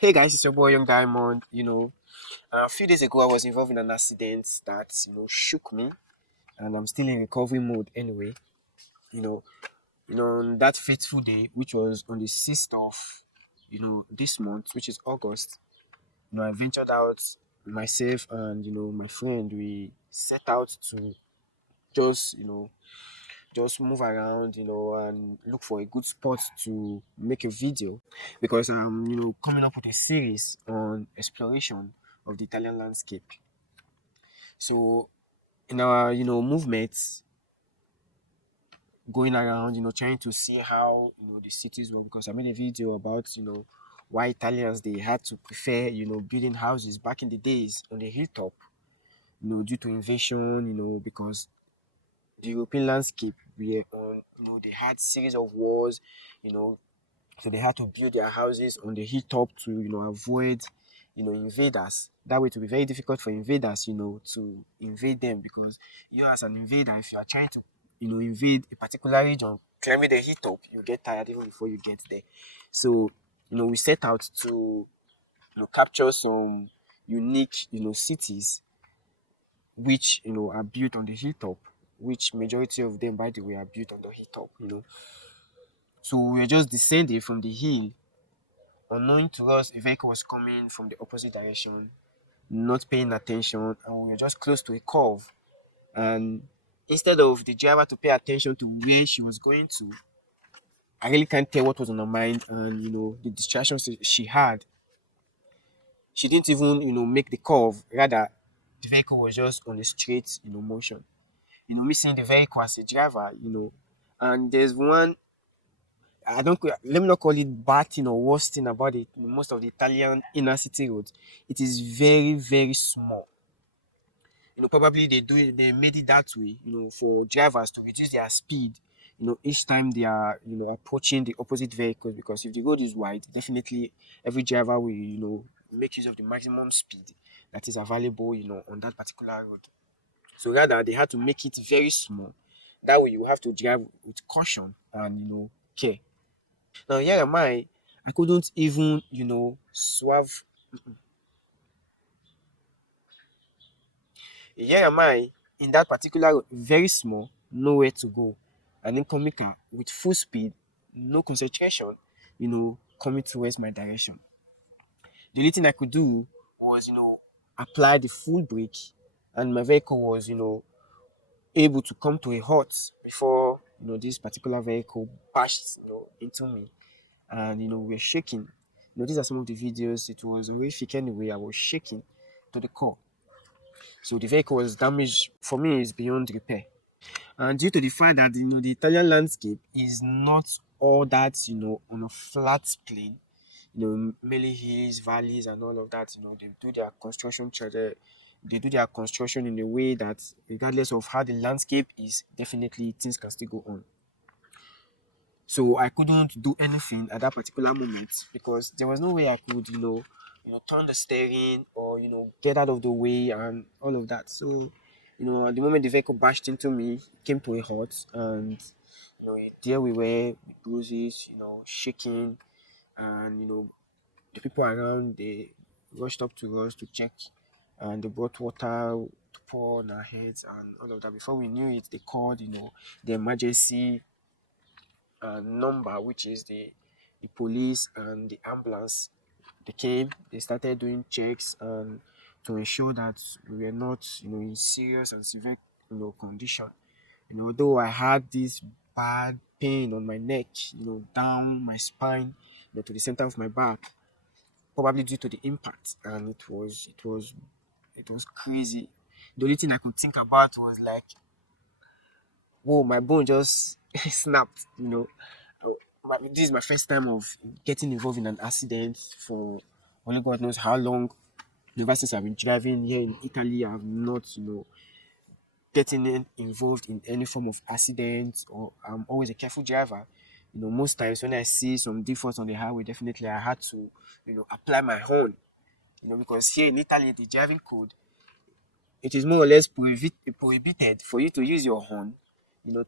Hey guys, it's your boy Young Diamond. A few days ago I was involved in an accident that shook me, and I'm still in recovery mode. Anyway, you know, on that fateful day, which was on the 6th of this month, which is August. I ventured out myself and my friend. We set out to just just move around, and look for a good spot to make a video because I'm, coming up with a series on exploration of the Italian landscape. So in our, movements going around, trying to see how, the cities were because I made a video about, why Italians they had to prefer, building houses back in the days on the hilltop, due to invasion, because the European landscape were on, they had series of wars, you know, so they had to build their houses on the hilltop to, avoid, invaders. That way, it will be very difficult for invaders, to invade them because you as an invader, if you are trying to, invade a particular region, climbing the hilltop, you get tired even before you get there. So, we set out to, capture some unique, cities which are built on the hilltop, which majority of them, by the way, are built on the hilltop. So we were just descending from the hill. Unknowing to us, a vehicle was coming from the opposite direction, not paying attention, and we were just close to a curve. And instead of the driver to pay attention to where she was going to, I really can't tell what was on her mind, and the distractions she had. She didn't even make the curve. Rather, the vehicle was just on a straight motion. Me seeing the vehicle as a driver, and there's one. I don't. Let me not call it bad thing or worst thing about it. Most of the Italian inner city roads, it is very very small. Probably they do it. They made it that way. For drivers to reduce their speed. Each time they are approaching the opposite vehicles because if the road is wide, definitely every driver will make use of the maximum speed that is available on that particular road. So rather, they had to make it very small. That way, you have to drive with caution and care. Now here am I couldn't even, swerve. Here am I in that particular road, very small, nowhere to go. An incoming car with full speed, no concentration, coming towards my direction. The only thing I could do was, apply the full brake, and my vehicle was, able to come to a halt before, this particular vehicle bashed, into me. And we're shaking. These are some of the videos. It was horrific anyway. I was shaking to the core. So the vehicle was damaged. For me, it's beyond repair. And due to the fact that the Italian landscape is not all that on a flat plane, mainly hills, valleys, and all of that. They do their construction. They do their construction in a way that, regardless of how the landscape is, definitely things can still go on. So I couldn't do anything at that particular moment because there was no way I could, turn the steering or get out of the way and all of that. So, at the moment the vehicle bashed into me, it came to a halt, and there we were with bruises, shaking, and the people around they rushed up to us to check, and they brought water to pour on our heads and all of that. Before we knew it, they called, the emergency number, which is the police and the ambulance. They came, they started doing checks and to ensure that we were not, in serious and severe, condition. Though I had this bad pain on my neck, down my spine, to the center of my back, probably due to the impact, and it was crazy. The only thing I could think about was like, whoa, my bone just snapped. This is my first time of getting involved in an accident for only God knows how long. Ever since I've been driving here in Italy, I've not, getting involved in any form of accident, or I'm always a careful driver. Most times when I see some defaults on the highway, definitely I had to, apply my horn. Because here in Italy, the driving code, it is more or less prohibited for you to use your horn,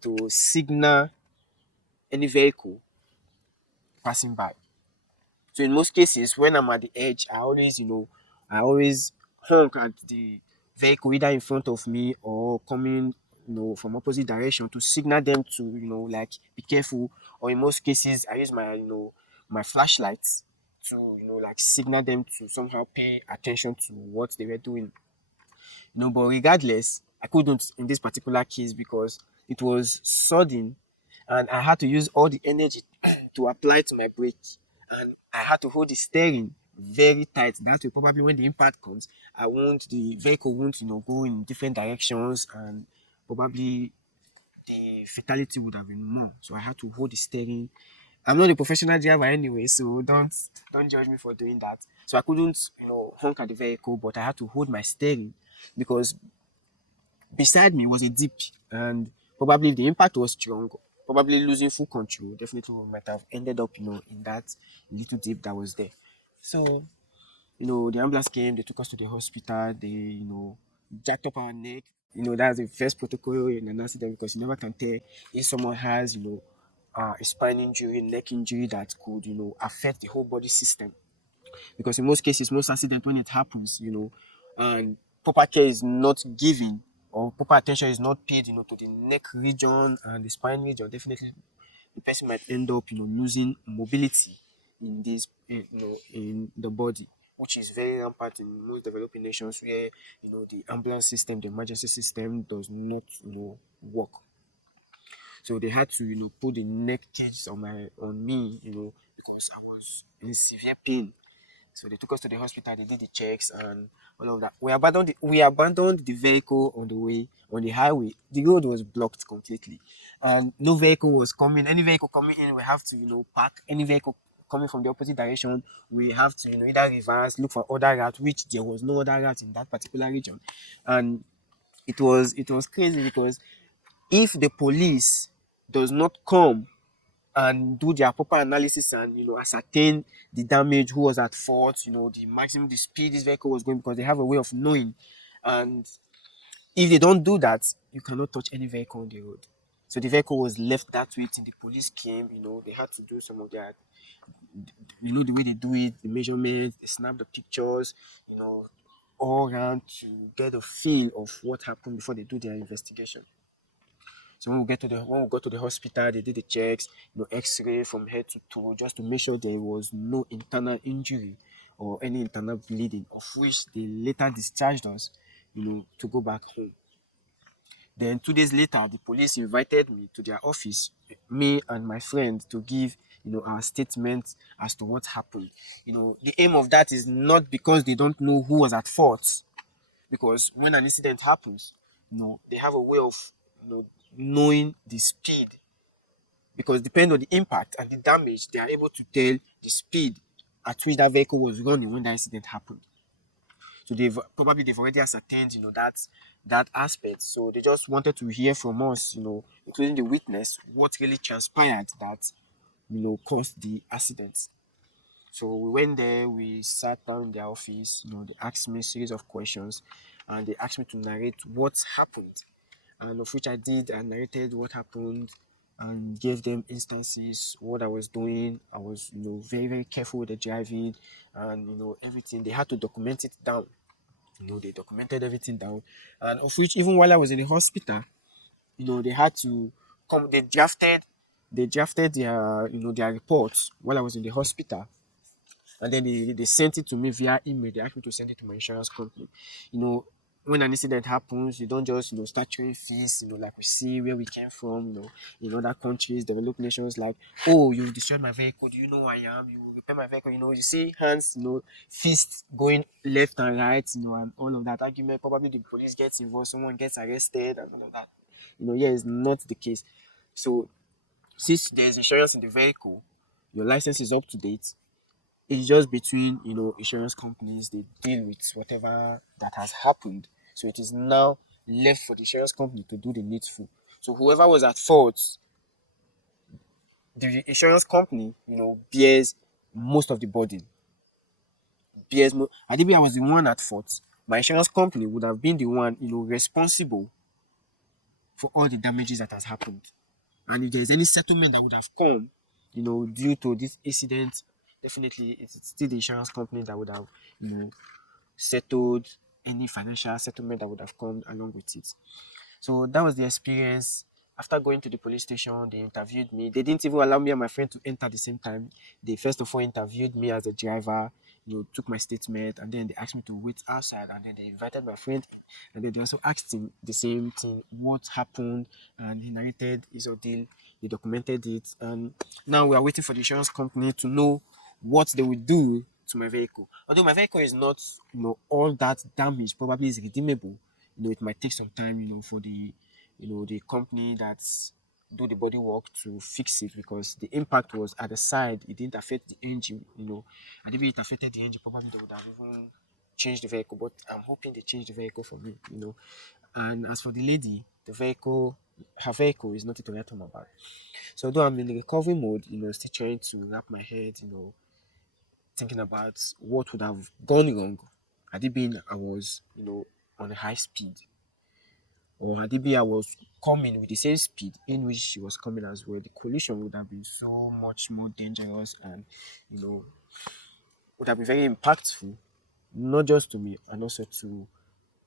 to signal any vehicle passing by. So in most cases, when I'm at the edge, I always honk at the vehicle either in front of me or coming, from opposite direction to signal them to, like be careful. Or in most cases, I use my flashlights to, like signal them to somehow pay attention to what they were doing. But regardless, I couldn't in this particular case because it was sudden and I had to use all the energy to apply to my brake. And I had to hold the steering very tight. That way, probably when the impact comes, the vehicle won't, go in different directions and probably the fatality would have been more. So I had to hold the steering. I'm not a professional driver anyway, so don't judge me for doing that. So I couldn't, honk at the vehicle, but I had to hold my steering because beside me was a deep, and probably if the impact was strong, probably losing full control, definitely we might have ended up, in that little dip that was there. So, the ambulance came, they took us to the hospital, they, jacked up our neck. That's the first protocol in an accident because you never can tell if someone has, a spine injury, neck injury that could, affect the whole body system. Because in most cases, most accident when it happens, and proper care is not given or proper attention is not paid, to the neck region and the spine region, definitely the person might end up, losing mobility in in the body, which is very rampant in most developing nations where, the ambulance system, the emergency system does not, work. So they had to, put the neck cage on me, because I was in severe pain. So they took us to the hospital, they did the checks and all of that. We abandoned the vehicle on the way, on the highway. The road was blocked completely. And no vehicle was coming. Any vehicle coming in, we have to, park. Any vehicle coming from the opposite direction, we have to, either reverse, look for other route, which there was no other route in that particular region. And it was crazy because if the police does not come and do their proper analysis and ascertain the damage, who was at fault, the maximum the speed this vehicle was going, because they have a way of knowing. And if they don't do that, you cannot touch any vehicle on the road. So the vehicle was left that way till the police came. They had to do some of their, the way they do it, the measurements, they snap the pictures, all around to get a feel of what happened before they do their investigation. So when we got to the hospital, they did the checks, X-ray from head to toe, just to make sure there was no internal injury or any internal bleeding, of which they later discharged us, to go back home. Then 2 days later, the police invited me to their office, me and my friend, to give, our statement as to what happened. The aim of that is not because they don't know who was at fault, because when an incident happens, they have a way of, knowing the speed, because depending on the impact and the damage, they are able to tell the speed at which that vehicle was running when that incident happened. So they've already ascertained, that aspect. So they just wanted to hear from us, including the witness, what really transpired that, caused the accident. So we went there, we sat down in their office, they asked me a series of questions and they asked me to narrate what happened. And of which I did. I narrated what happened and gave them instances what I was doing. I was, very, very careful with the driving and everything. They had to document it down. They documented everything down. And of which even while I was in the hospital, they had to come they drafted their reports while I was in the hospital, and then they sent it to me via email. They asked me to send it to my insurance company. You know, when an incident happens, you don't just start showing fees. Like we see where we came from. In other countries, developed nations, like, oh, you destroyed my vehicle. Do you know who I am? You repair my vehicle. You see hands, fists going left and right. And all of that argument. Probably the police gets involved. Someone gets arrested and all of that. Yeah, it's not the case. So since there's insurance in the vehicle, your license is up to date. It's just between insurance companies. They deal with whatever that has happened. So it is now left for the insurance company to do the needful. So whoever was at fault, the insurance company bears most of the burden. Maybe I was the one at fault. My insurance company would have been the one responsible for all the damages that has happened. And if there's any settlement that would have come due to this incident, definitely it's still the insurance company that would have, you know, settled any financial settlement that would have come along with it. So that was the experience. After going to the police station, they interviewed me. They didn't even allow me and my friend to enter at the same time. They first of all interviewed me as a driver, you know, took my statement, and then they asked me to wait outside, and then they invited my friend, and then they also asked him the same thing, what happened, and he narrated his ordeal. He documented it, and now we are waiting for the insurance company to know what they will do to my vehicle. Although my vehicle is not, you know, all that damaged, probably is redeemable. You know, it might take some time, you know, for the, you know, the company that's do the body work to fix it, because the impact was at the side. It didn't affect the engine, you know. And if it affected the engine, probably they would have even changed the vehicle. But I'm hoping they change the vehicle for me, you know. And as for the lady, the vehicle, her vehicle is nothing to write home about. So though I'm in the recovery mode, you know, still trying to wrap my head, you know, thinking about what would have gone wrong had it been I was, you know, on a high speed, or had it been I was coming with the same speed in which she was coming as well. The collision would have been so much more dangerous, and, you know, would have been very impactful, not just to me and also to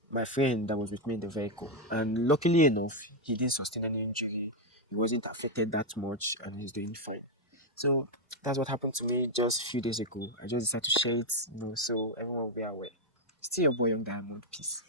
my friend that was with me in the vehicle. And luckily enough, he didn't sustain any injury. He wasn't affected that much, and he's doing fine. So that's what happened to me just a few days ago. I just decided to share it, you know, so everyone will be aware. Still your boy, Young Diamond. Peace.